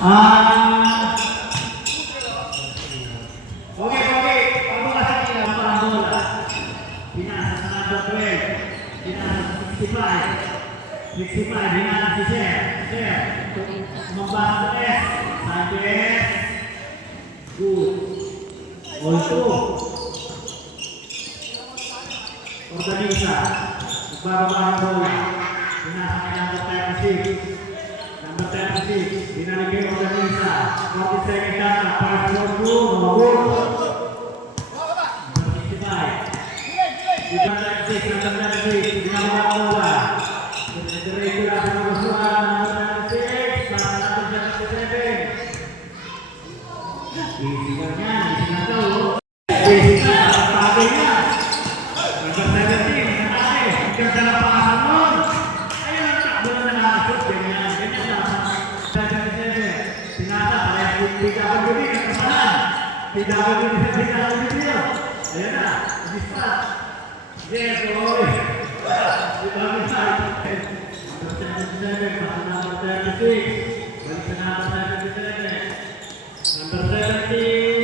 Ah, okay. Pagbukasan nila ang parambola. Pinasa sa number 12. Pinasa sa 65. 65, hinaan si Sir. Sir, umabang sa S. Sanchez. Good. All two. Organisa. Nagbababa ang bola. Pinasa kay number 36. Number 36. Binalagay Organisa. 40 seconds na. Pass for two. Number 65. Number 36. Number 36. Binalagay ang bola. Diretso lang sa number 36. Para number 77. Easy lang yan. Easy na to. Easy na. Pagpagay na. Number 17. Nanay. Ang ganda na pangasan nun. Ayun ang takbo na nakakasot. Ganyan. Ganyan na. 77. Pinasa. Parehas yung PWD. Nakasahan. PWD sa PWD yun. Ayan na. Dispatch. Yes, oy. Number 77. Pasok number 36. Balik sa number 77. Number 17.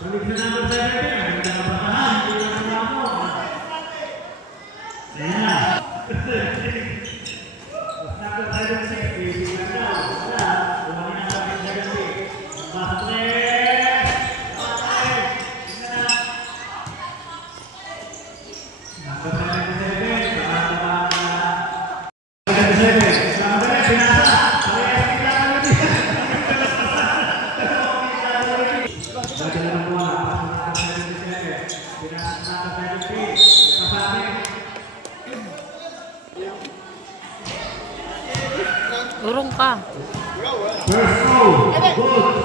Balik sa number 17. Ang ganda ng batahan. Hindi na naman ako. Ayan na. Number 76. Basic lang daw. Wala. Bumanin ang number 76. Basa 3. Number 77. Baba na. 77. Number 7. Pinasa. Parehas kita na natin. Baca lang bola. Urong ka. First goal. Good.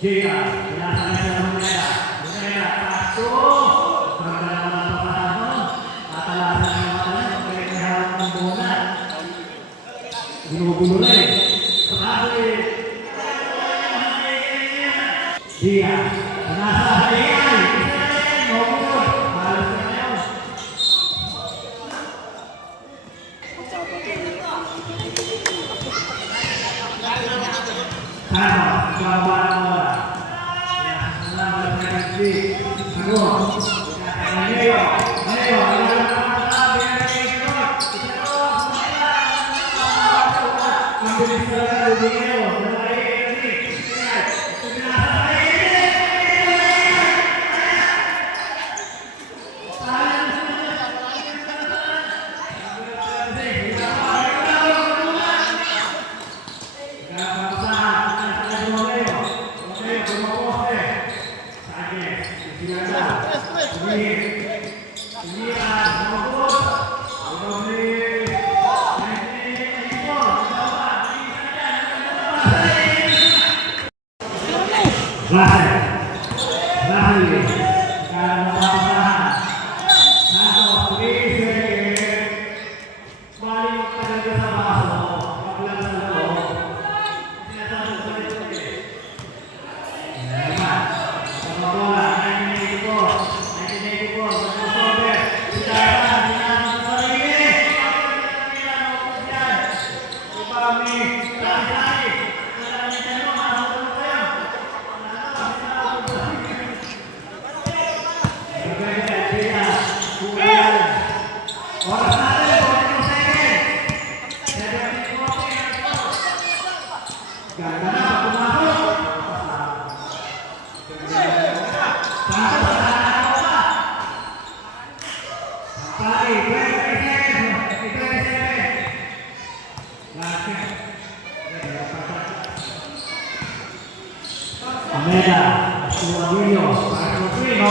Jika biasanya saya mengira pasuk perjalanan pertahanan atalasan yang matanya mereka harus membuat guru-guru sekali dia menasa AI maupun harusnya sama jawaban bola Ameda, Suwadillo, Marco Trino,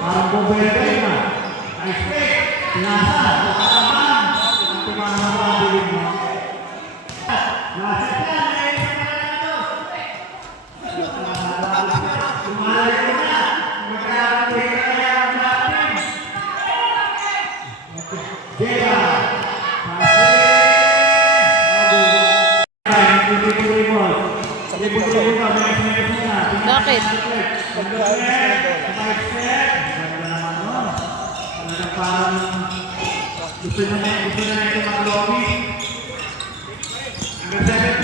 parang bubere na. Nice pick, pinasa, pagkakaman, ang tumama ang bilin mo. Nasa yan, ay lumalayo na, magkakaroon na yan natin. Jeda, Bakit? Gusto na ito mag-lobby. Hanggang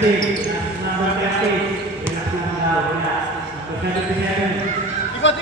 17. Nabalik ka. Ikot.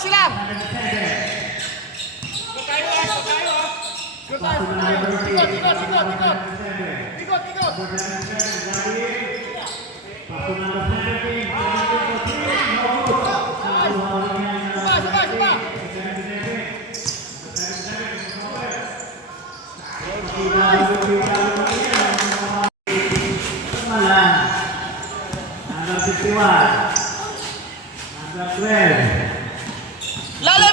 Silang! Lalim!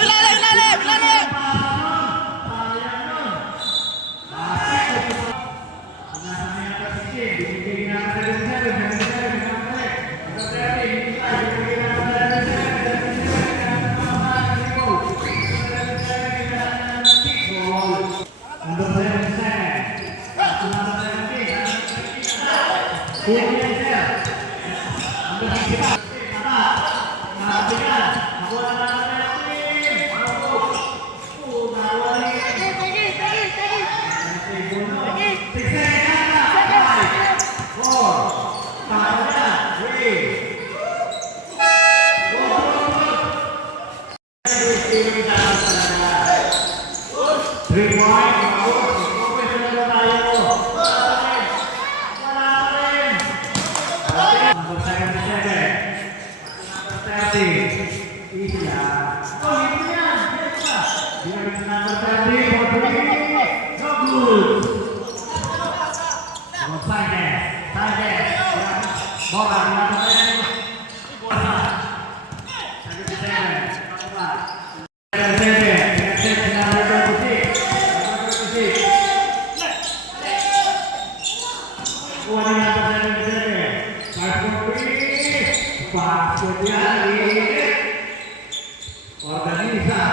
17. Easy lang. Oh, hindi yan. Yes pa. Binalik na number 20 for 3. No good. Sanchez. Sanchez. Bola. Number 10. Bola. 77. Pas Setiadi Organiza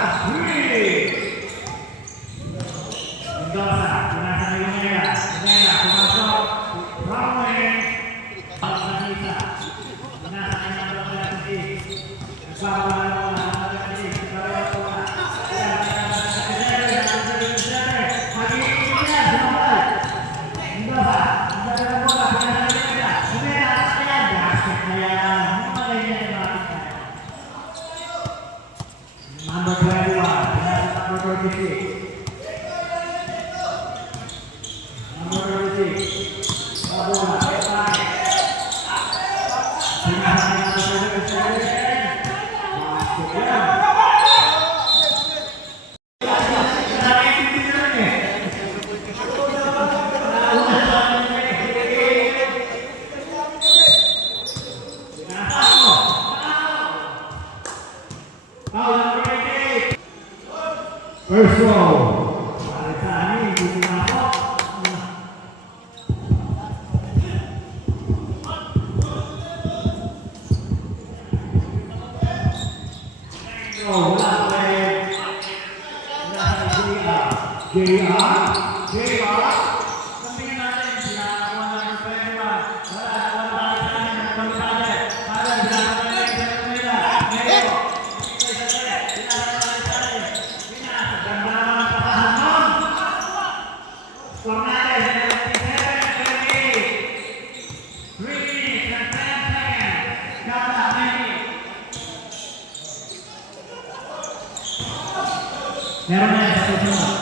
Mendoza gunakan Lumena masuk Ramai Organiza gunakan nomor 30 Number 21, number 36. Number 36. Bola, tarik. Gunakan number 37. Masuk ya. First row. Ini butuh masuk. Meron na sa susunod.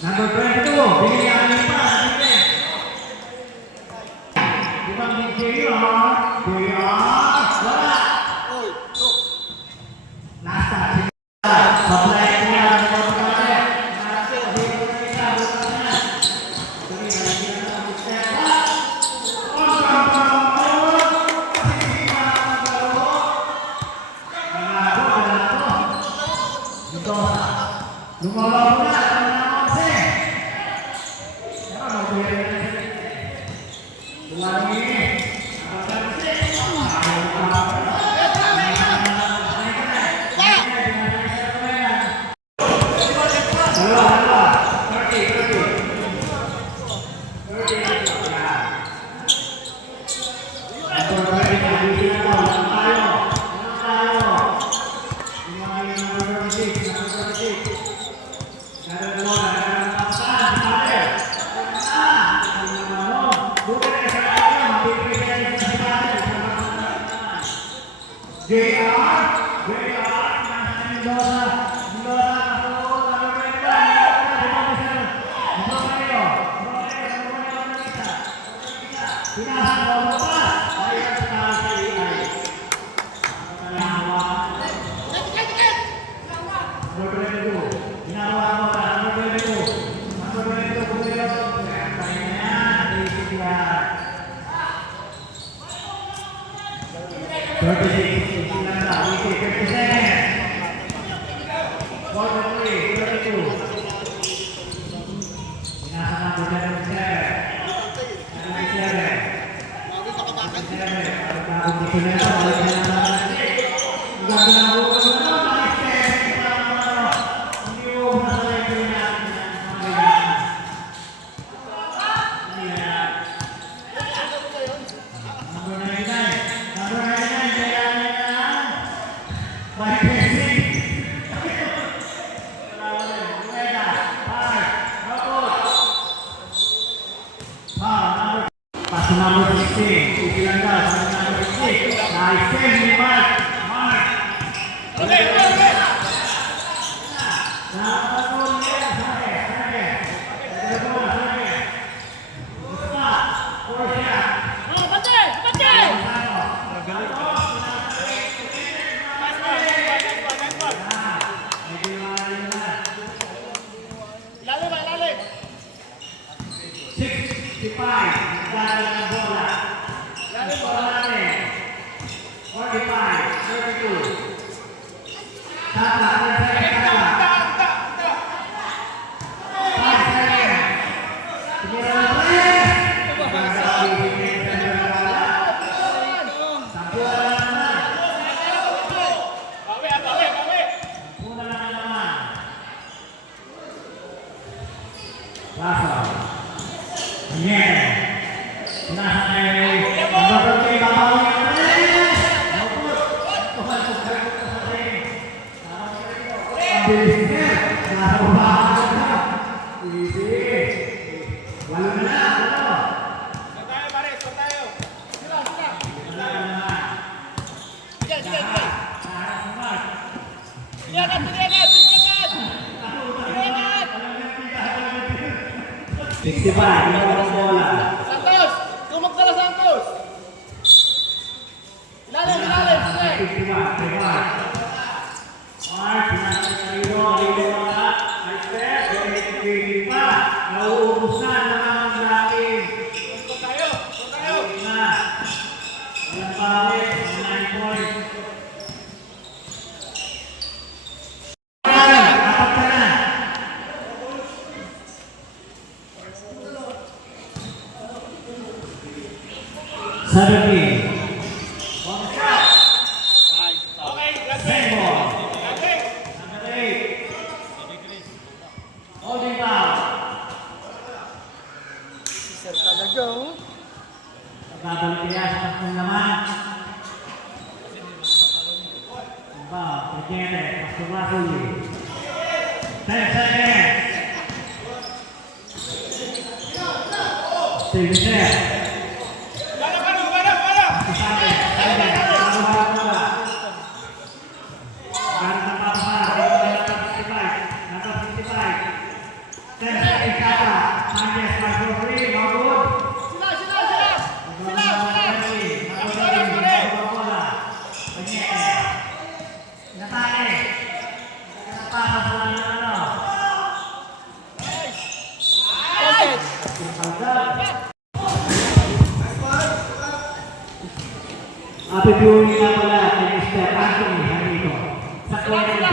Number 22, bigyan niya ang lima. Ibang ni JR. Wala. Nasa. Paplay niya ang mga kapatid. Lumalaw na ang namansi. Number 16, Isilanda, number 16. Nice save, Mark. Santos! Tumagdala Santos! Ilalim, ilalim! Sige! Sir talaga, oh. Babalik kaya sa tatlong naman. Ba, Pagkere, Pastor Wasuli. 10 seconds. Steve Michelle. Apipiunin nga pala kay Mr. Anthony Hanito. Sa corner ka,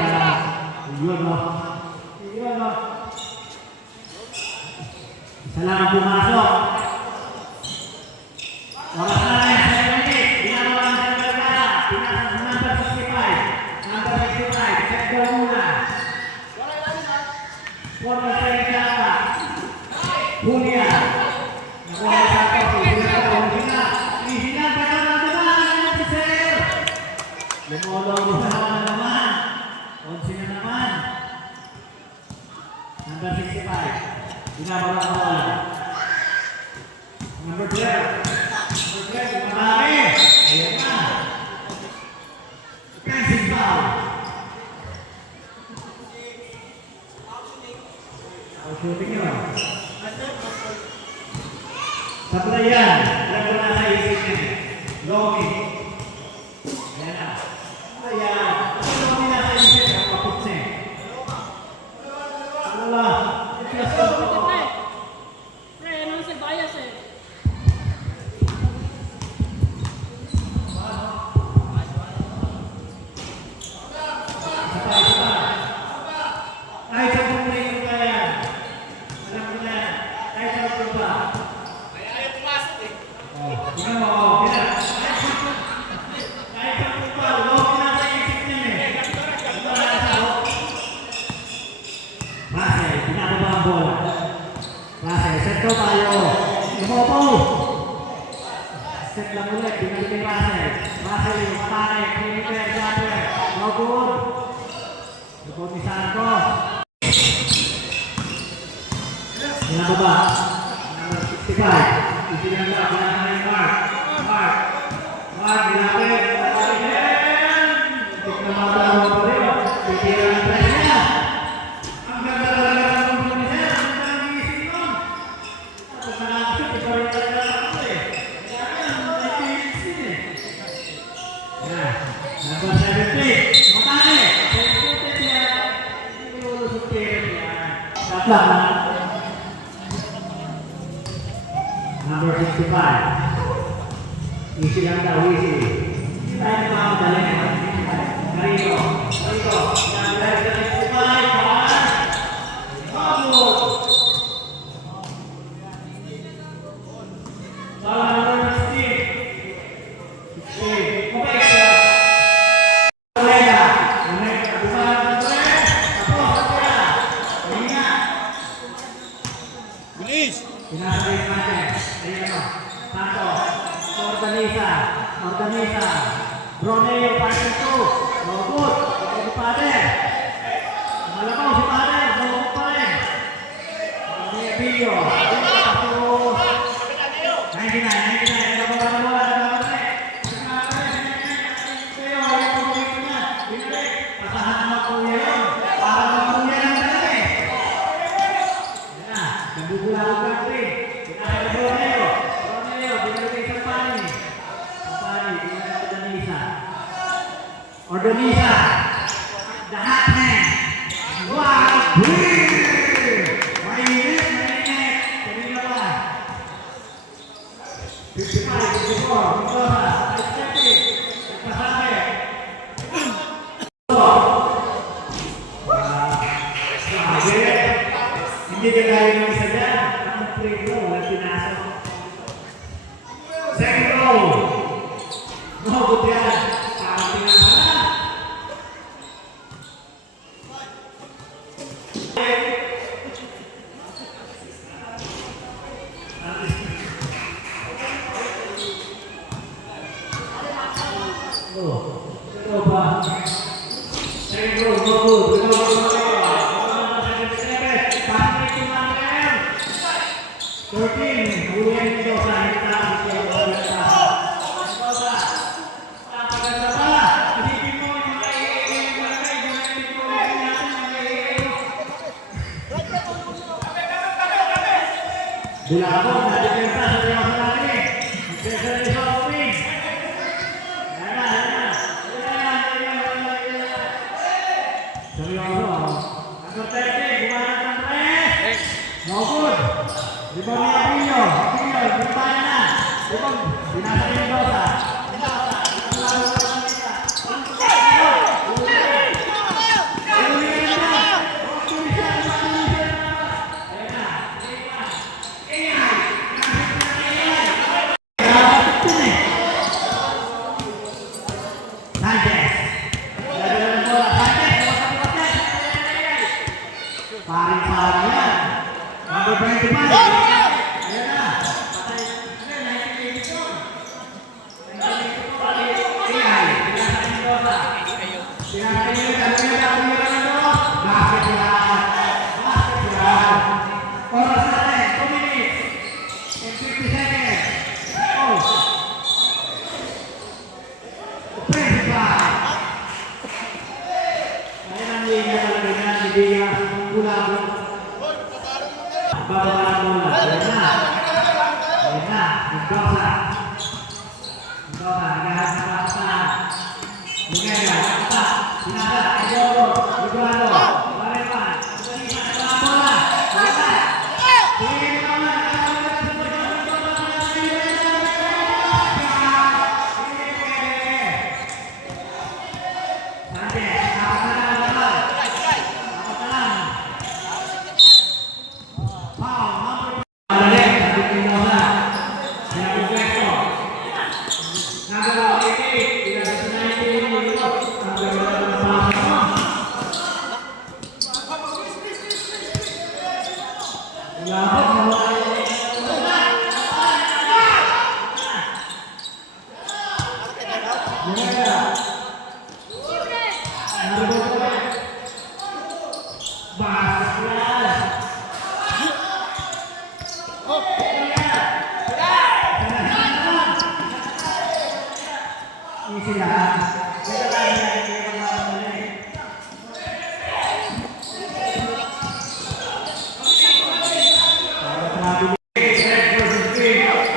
yun o. Yun o. Isa lang ang pumasok. Oras na rin, 7 minutes. Ginagawa ng Sir Vergara. Pinasa sa number 65. Number 65. Check daw muna. Corner sa Rizata. Julia. Nakuha sa ako. Easy na. Lumulong na naman. 11 na naman. Number 65. Binabara ang bola. Number 12. Number 12. Marami. Ayan na. Fencing foul. Ang shooting nyo. Sa playan. Alam ko na sa isip niya. Lomi. Ayan na. Ayan. Ano kami nasa isip? Ang kaputse. Ano lang? Itias ko ito. Pre, ano sa bias eh? Kahit sa pumuli ko ba yan? Alam ko na yan. Kahit sa pumuli ba? Ayaw pumasok eh. Tingnan mo. Kahit sa pumuli ba? Loki na sa isip niya eh. Russell, pinababa ang bola. Russell, set ko tayo. Lumopo. Set lang ulit, binalik kay Russell. Russell, yung matake. Clinical, jumper. No good. Lupot ni Santos. Pinababa. Number 65. Isinanda, pinasa na yung Mark. Mark, binapit. Ito na mga tao pa rin. Titira ang press niya. Ang ganda talaga ng kompromiser. Ang ganda ng isip nun. Tapos nakakasip, ikaw rin talaga ako eh. Kaya yan, may pilis din eh. Yan. Number 70. Matake. Pagkutit yan. Inulusot yan. Tatla na. Number 65. Easy lang daw, easy. Hindi tayo nakamadali. partner ko. No good. Ito si Pader. Malabaw si Pader. No good pa rin. Ano yung video? Tapos 99. Nagbabawa. Pasahan naman po yun. Para makuya lang talaga eh. Yan na. Nabubula ko ka rin. Pinakita ko Romeo. Binalagay sa pani. Sa pani. Binalagay sa Danisa. Ordonisa. The hot hand. Wow! Mainit. Kanina pa. 55, 54. Mendoza. 530. Nagpasabi. Hindi ka gaya ng isa dyan. Ang free throw, walang pinasok. Second row. No, good yan. Parang pinasok na. Ito ba? Second row, no good. Huli Mendoza, hindi na Mendoza. Napaganda pa. Isipin mo yung mga Bulabog, nadipensa sa Diyosa natin. Nagpensa rin sa opening. Yan na. Seryoso. Number 30, gumanap ng press. No good. Rebound ni Aquino, bintana na. Rebound, binasa ni Mendoza. Paring-paring yan. Number 25.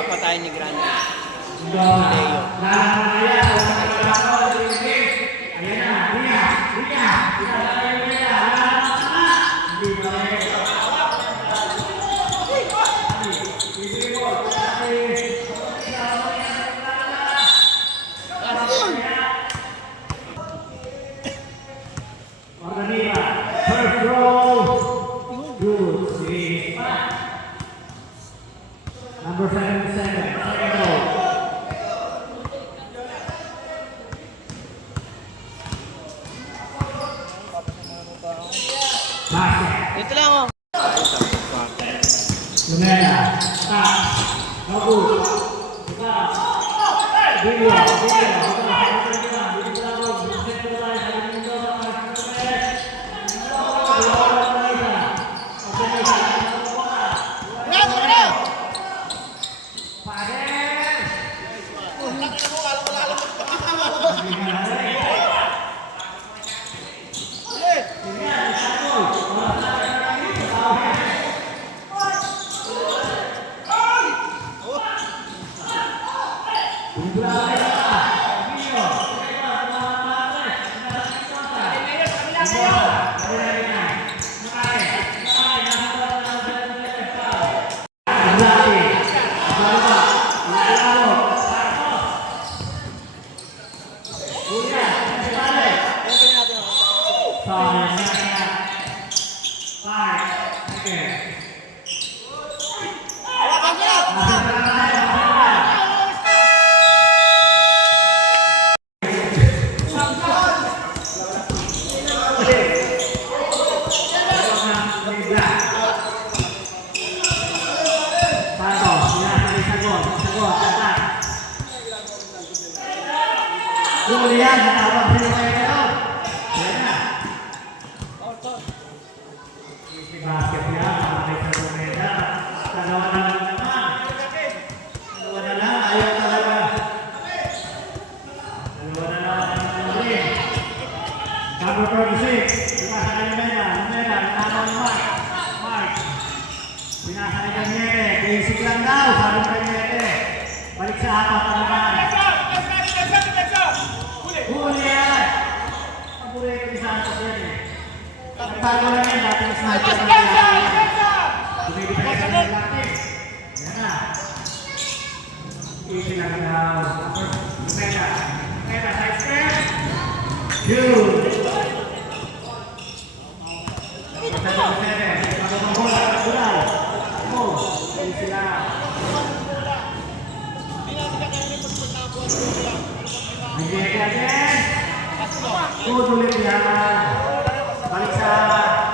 Kapatay ni Grande. First row. Good. Number 77. Second row. Basket. Ito lang oh. Lumena. Tak. Bagus. Kita. Video. Kemudian ditawar sini kayak isi basketnya sampai 1 meter. Ayo kamu produksi dipasangkan medan Mike binasanya Nyere diisi gelandau saling Nyere balik sahabat teman Julian boleh kebiasaan seperti ini pertarungannya datang sniper ini dipegang latih ya isi gelandau medan side step Jude tulis ya balik salah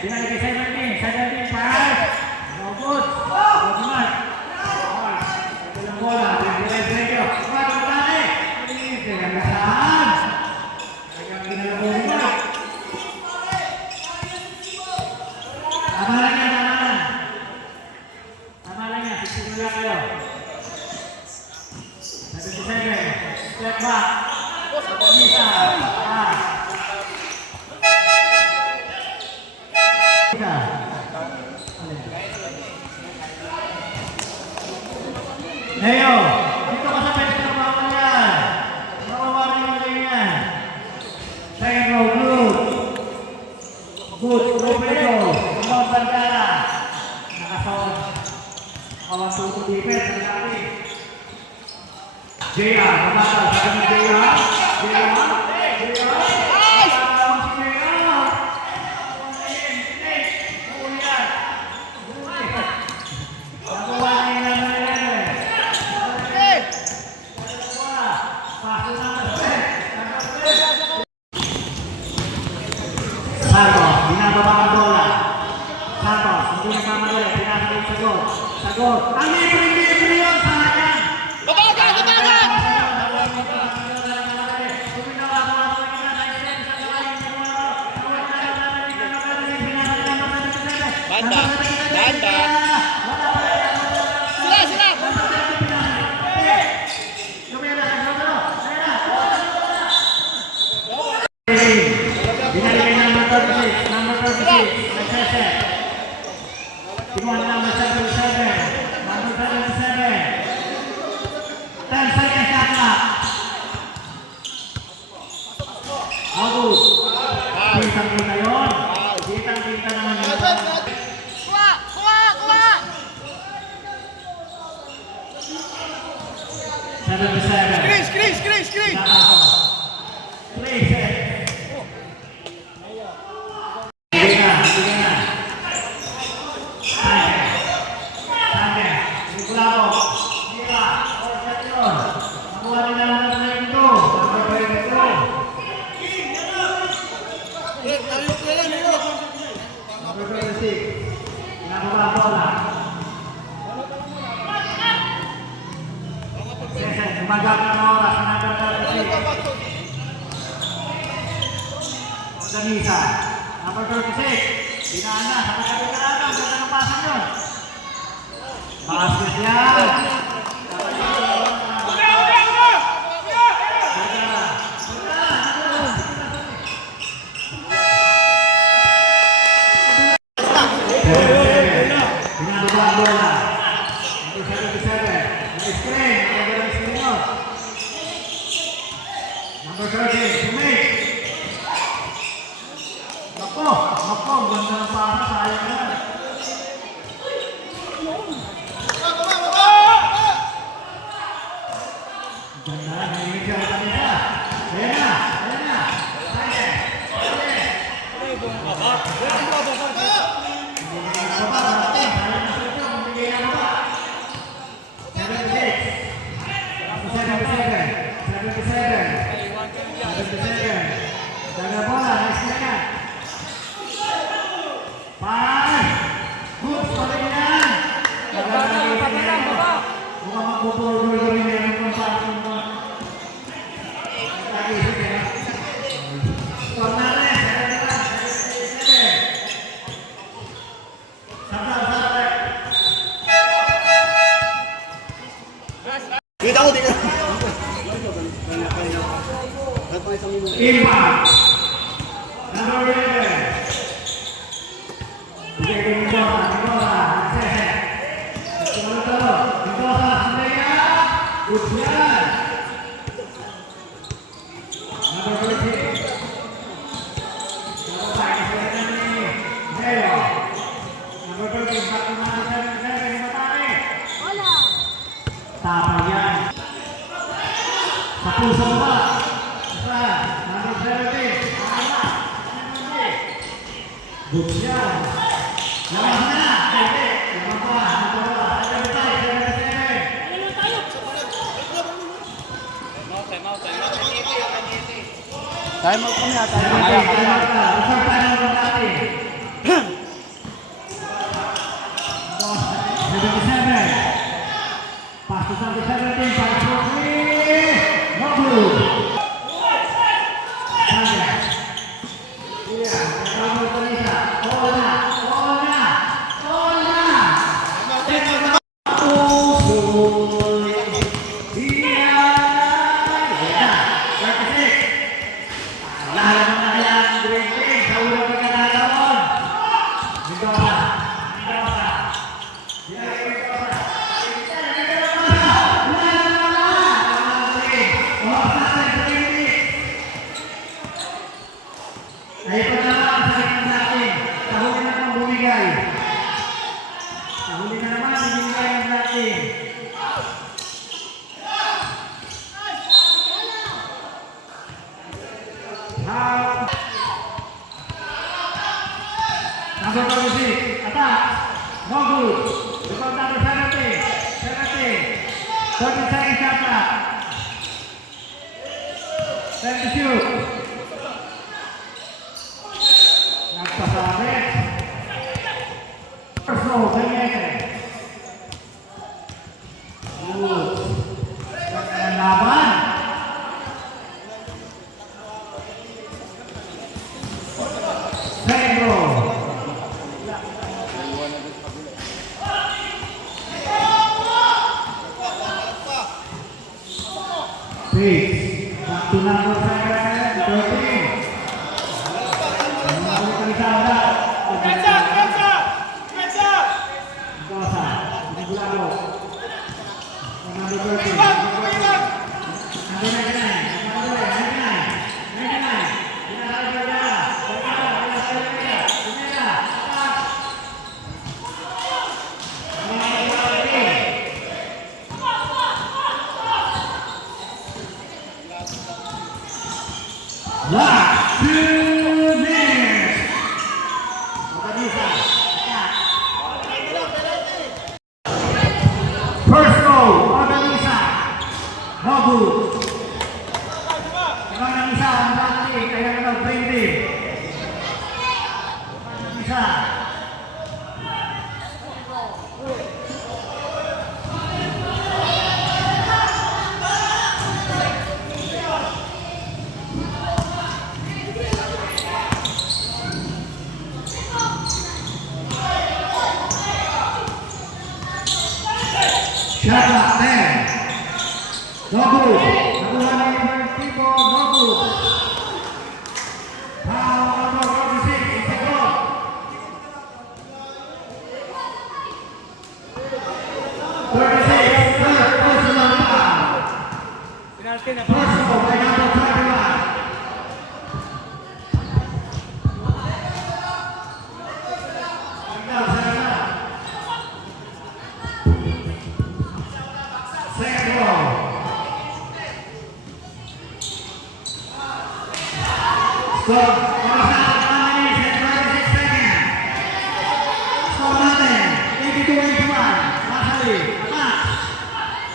dengan saya pas robot robot bola ini dengan kesalahan amalannya step back bisa Ayo, kita pasang pesta bawahnya. Bawahnya. Second row, good, Roberto, Imam Bandara. Nakasawad. Awan tutup defense sekali. Jaya, memasang sekali Jaya. Santos, binababakan bola. Santos, menggunakan Male, binababakan Sagor. Kami beri-berion, sayang. Banda. Sila. Number 36, Manchester. Number 77. 10 seconds left. Agus. Bintang-bintang yun. Bintang-bintang naman yun. Kuha! 77. Chris! Danisa. Number 36. Dinaan na. Sa katabi ka natin. Ganda ng pasan yun. Basket yan. Ginagawa ang bola. Number 77. Na-screen. Maganda ng screen mo. Number 13. Sumik. Ako, ganda ng para, sayang na. Ganda, nangingin siya ang kanina. Ayan na. Sayang. Jaga bola, nice na. Good, paling yan. Mukhang magpupulgol rin yan kung paano mo. Score na rin. Kita ko, tingnan. Impact. Number 11. Bigay ko ng bola. Mendoza, Andrea. Good yan. Number 13. Number 13. Back to number 7. Matari. Tapa yan. Sa puso ba? Number 17. Good yan. Lamas na. Lamas pa. Time out kami ha, time out. Reserve tayo ng mga natin. 77. Pass to number 17. 5-4-3. No good. Sanchez. Iya. Number 30. Bola. Ay pa naman sa akin sa akin. Tahuli na naman bumigay. Tahuli na naman bumigay ang natin. Number 46. Attack. No good. Rebound number 70. 30 seconds shot clock. Time to shoot. Nagpasabit. First row, Peñete. Good. Ang laban. Second row. Six. Back to number 7. 13. Last 2 minutes. First goal, Organisa. No good. Organisa, ang dati, kaya naman Brady. Organisa. good. Nakuha na yung first tipo, no good. Foul number 46, it's a goal. 36, third personal foul. Personal by number 21. Second ball. Stop. Oras natin, 1 minute and 26 seconds. Stop natin. 82-81. Masali. Atas.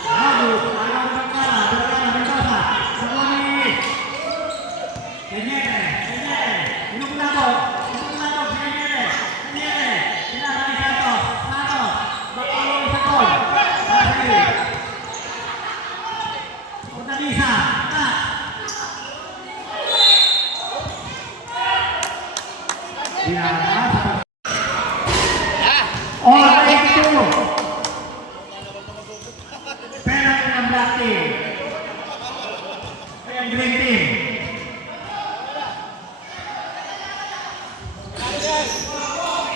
Bago. Ayaw ng Bengkara. Bengkara. Mendoza. Nakuha ni Kenyere. Kenyere. Inukulabot. Inukulabot. Kenyere. Kenyere. Pinasa ni Santos. Santos. Bakalo sa gol. Masali. Organiza. Atas. All 82. Penalty ng black team. Ay, ang green team.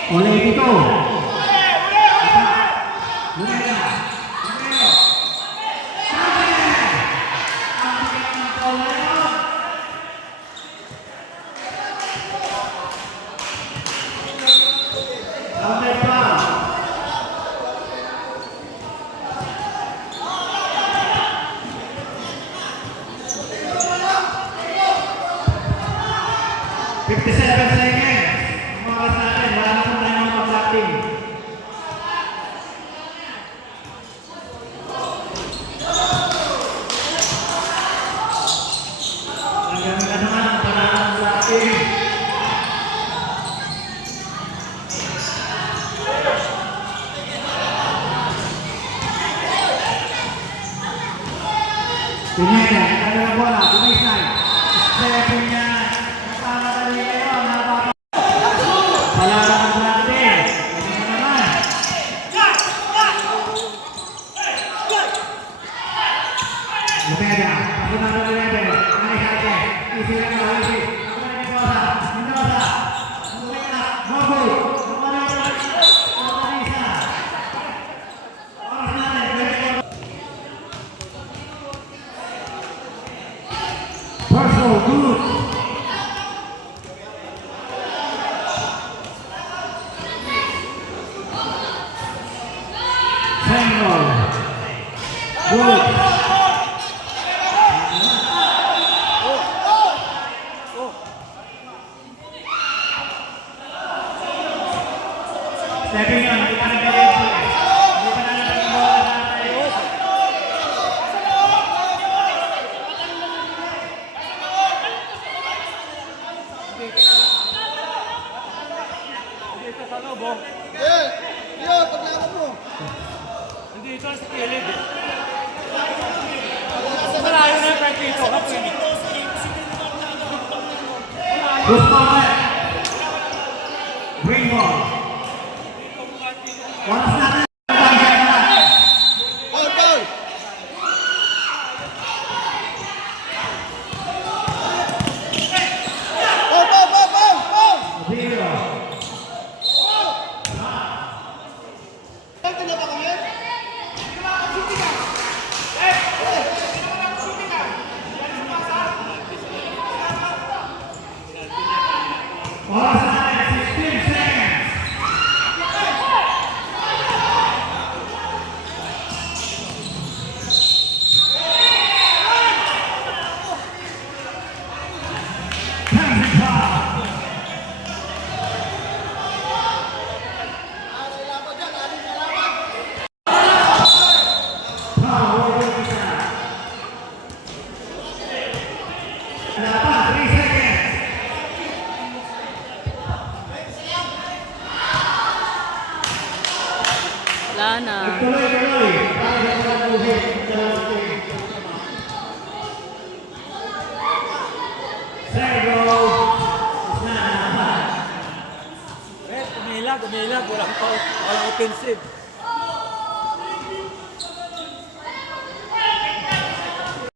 All 82. Luneta. Luneta. Sabi! Ang bigat ng foul na yun. Counter foul. Fifty-seven seconds. Ang oras natin, wala na kung tayo mag-blocking. Ang ganda naman ang paraan ng blocking. Pineda, ada na bola, bumisay. Stepin niya. Nagkamadali kayo, napapa. Palala ng Blackteam. Ito na naman. Pineda, pasunod na level. Nice ate. Easy lang na, easy. Ako na Mendoza. Mendoza. Mendoza. Mabu. Organiza. Oras natin, 24. Personal good. Single. Good. Stepping on, hindi pa nag-deliver. Hindi pa nalagay ang bola natin. Dito sa loob, oh. Yo, paglaban mo. Hindi ito sa kilid. Malayo na yung pwede ito. Gusto left. Green ball. Oras natin. Foul, foul. Foul. Zero. Foul ka na ba kami? Oras natin, 16 seconds. Passing foul. Foul, order isa. Wala pa, 3 seconds. Wala na. Tuloy. Para sa mga buhit. Second goal. It's not enough. Tumilag. Walang foul. Walang offensive.